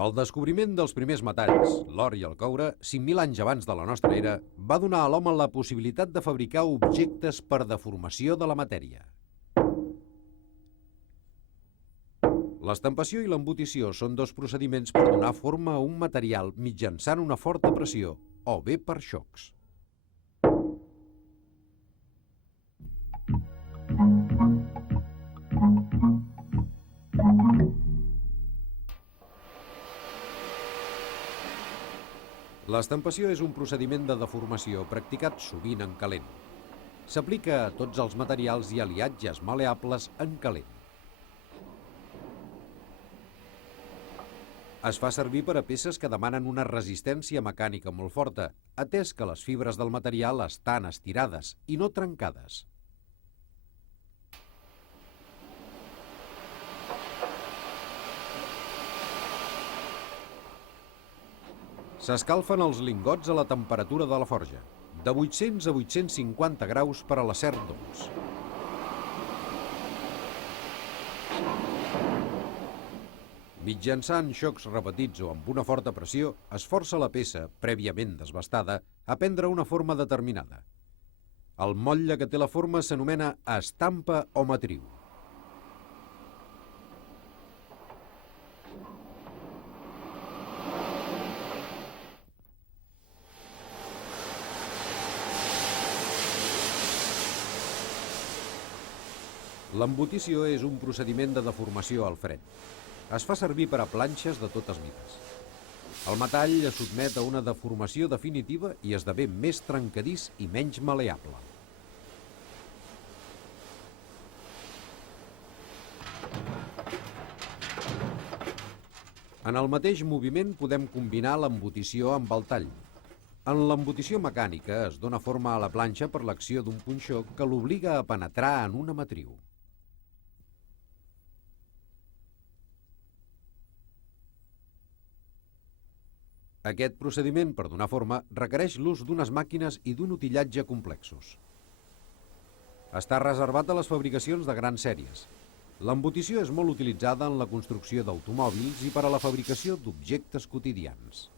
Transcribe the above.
El descobriment dels primers metalls, l'or i el coure, 5.000 anys abans de la nostra era, va donar a l'home la possibilitat de fabricar objectes per deformació de la matèria. L'estampació i l'embutició són dos procediments per donar forma a un material mitjançant una forta pressió o bé per xocs. L'estampació és un procediment de deformació practicat sovint en calent. S'aplica a tots els materials i aliatges mal·leables en calent. Es fa servir per a peces que demanen una resistència mecànica molt forta, atès que les fibres del material estan estirades i no trencades. S'escalfen els lingots a la temperatura de la forja, de 800 a 850 graus per a l'acer dolç. Mitjançant xocs repetits o amb una forta pressió, es força la peça, prèviament desbastada, a prendre una forma determinada. El motlle que té la forma s'anomena estampa o matriu. L'embutició és un procediment de deformació al fred. Es fa servir per a planxes de totes mides. El metall es sotmet a una deformació definitiva i esdevé més trencadís i menys mal·leable. En el mateix moviment podem combinar l'embutició amb el tall. En l'embutició mecànica es dona forma a la planxa per l'acció d'un punxó que l'obliga a penetrar en una matriu. Aquest procediment, per donar forma, requereix l'ús d'unes màquines i d'un utillatge complexos. Està reservat a les fabricacions de grans sèries. L'embutició és molt utilitzada en la construcció d'automòbils i per a la fabricació d'objectes quotidians.